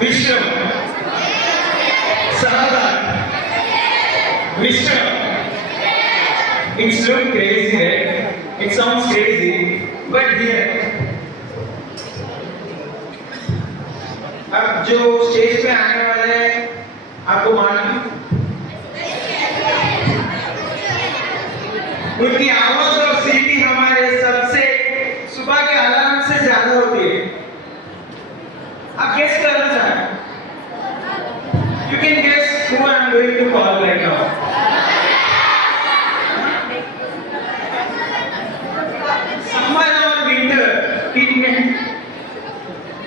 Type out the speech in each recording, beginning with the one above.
Vishnu. Sahadan. Vishnu. It's look crazy, right? It sounds crazy, but here. अब जो स्टेज पे आने वाले हैं आपको मालूम उनकी आवाज और सीटी हमारे सबसे सुबह के अलार्म से ज्यादा होती है। आप गेस करना चाहें? You can guess who I am going to call right now. Summer और winter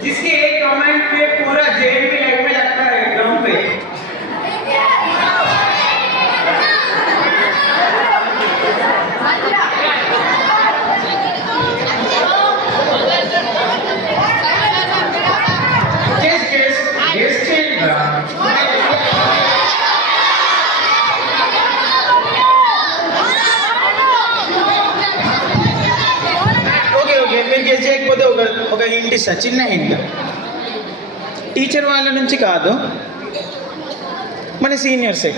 जिसके एक कमेंट पे पूरा जेल में लगने लगता है ग्राउंड पे। ఒక హింట్ ఇస్తా, చిన్న హింట్. టీచర్ వాళ్ళ నుంచి కాదు, మన సీనియర్సే.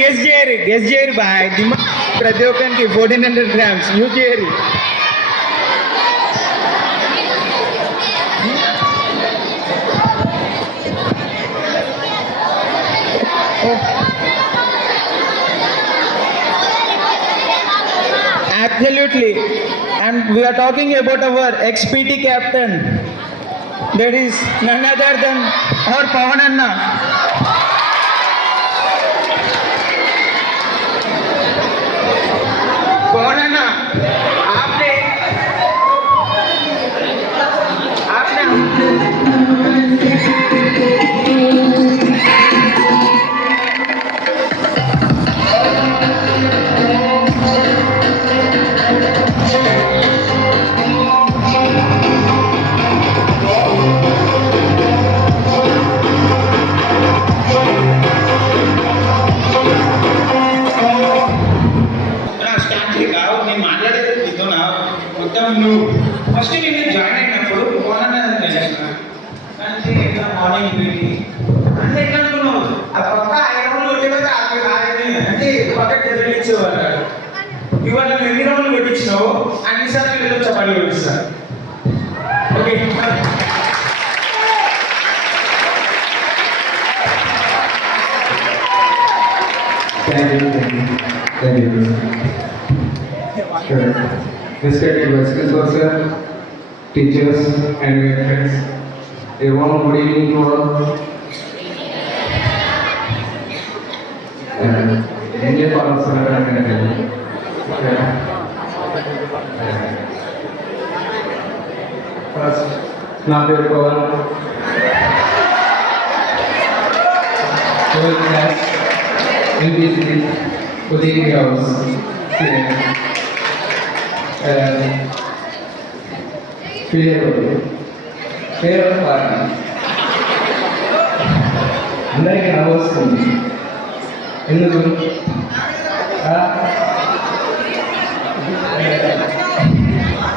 గెస్ చేయరు బాయ్. ప్రతి ఒక్కరికి 1400 grams యూజ్ చేయరు. Absolutely, and we are talking about our ex-PT captain. That is none other than our Pawan Anna. Pawan Anna, आपने ఫస్ట్ నేను జాయిన్ అయినప్పుడు మార్నింగ్ పీటీ అంటే ఎట్లా అనుకున్నావు? ఆ పక్క 5 రౌండ్లు కొట్టేవారు అంటే పక్క తెలియచేవారు. ఇవాళ నువ్వు ఎన్ని రౌండ్లు కొట్టించినావు అన్నిసార్లు వీళ్ళు చపాటీ కొట్టిస్తారు. Okay, Respected Vice Principal Sir, teachers and your friends, a warm good evening to all. India Paula Sir, first, Nadir Pawan, whole class, MPC, Udini House, పేరు పార్టీ అందరికీ నవ్వొస్తుంది. ఎందుకు?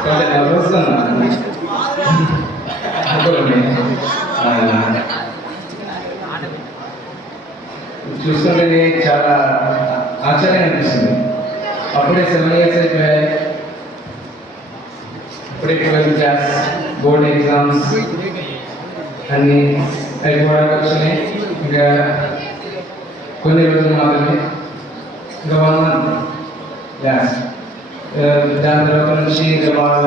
కొంచెం నవ్వొస్తున్నా చూస్తుంటే చాలా ఆశ్చర్యం అనిపిస్తుంది. అప్పుడే 7 years అయిపోయాయి. ఇప్పుడే 12th క్లాస్ బోర్డ్ ఎగ్జామ్స్ అన్నీ అయిపోవడానికి వచ్చినాయి. ఇంకా కొన్ని రోజులు మాత్రమే, ఇంకా 1 month క్లాస్. దాని తర్వాత నుంచి ఇంకా బాగా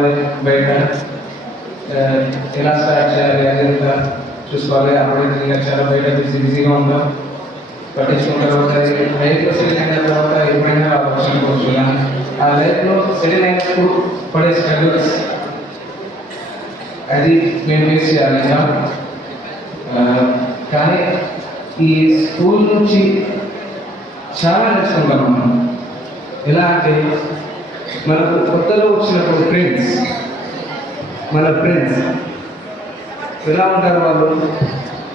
బయట ఎలా స్టార్ట్ చేయాలి అదంతా చూసుకోవాలి. అప్పుడే ఇంకా చాలా బయట బిజీగా ఉంటాం. పట్టించుకున్న తర్వాత లైఫ్లో సెటిల్ అయిన తర్వాత ఎప్పుడైనా అవకాశం కోవచ్చు. ఆ లైఫ్లో సెటిల్ అయినప్పుడు పడే స్ట్రగుల్స్ అది మేము ఫేస్ చేయాలి. కానీ ఈ స్కూల్ నుంచి చాలా నేర్చుకుంటాం మనం. ఎలా అంటే మనకు కొత్తలో వచ్చినప్పుడు మన ఫ్రెండ్స్ ఎలా ఉంటారు? వాళ్ళు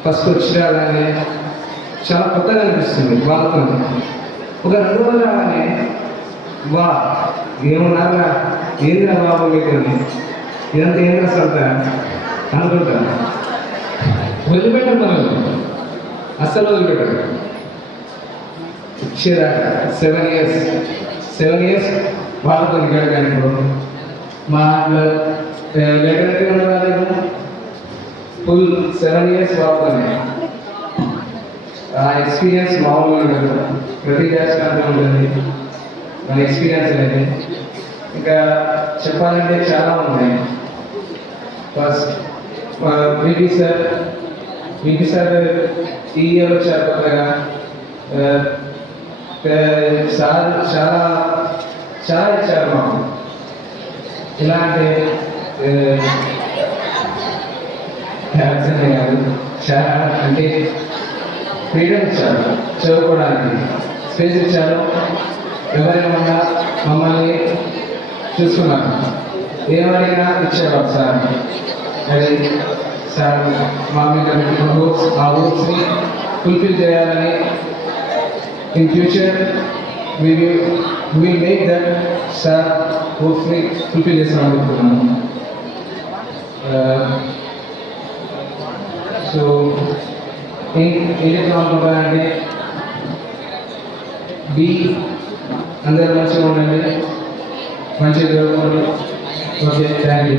ఫస్ట్ వచ్చి రాగానే చాలా కొత్తగా అనిపిస్తుంది వాళ్ళతో. ఒక 2 రోజులు రాగానే వా ఏమన్నారా ఏందిరా బాబు మీకు ఇదంతా ఏం రాస్తా అనుకుంటా. వదిలిపెట్టరు మనల్ని, అస్సలు వదిలిపెట్టరు. ఇచ్చేదాకా 7 years వాళ్ళతో దిగాడు. కానీ ఇప్పుడు మా లేకపోతే ఉండరాలేదు, ఫుల్ 7 years వాళ్ళతోనే. ఆ ఎక్స్పీరియన్స్ మామూలుగా ఉండదు, ప్రతి క్లాస్ అంటూ ఉంటుంది మన ఎక్స్పీరియన్స్ అనేది. ఇంకా చెప్పాలంటే చాలా ఉన్నాయి. ఫస్ట్ విపి సార్ ఈ ఇయర్ వచ్చారు కొత్తగా. సార్ చాలా చాలా ఇచ్చారు మాకు. ఎలా అంటే కాదు, చాలా అంటే ఫ్రీడమ్ ఇచ్చారు, చదువుకోవడానికి స్పేస్ ఇచ్చారు. ఎవరైనా మమ్మల్ని చూసుకున్నారు, ఏమైనా ఇచ్చేవారు సార్. అది సార్ మా మీద పెట్టుకున్న హోప్స్, ఆ హోప్స్ని ఫుల్ఫిల్ చేయాలని in future will make that sir హోప్స్ని ఫుల్ఫిల్ చేస్తామని అనుకుంటున్నాను. సో ఏం చెప్తాం అనుకుంటానంటే, అందరూ మంచిగా ఉండండి, మంచిగా చదువుకోండి. Okay, thank you.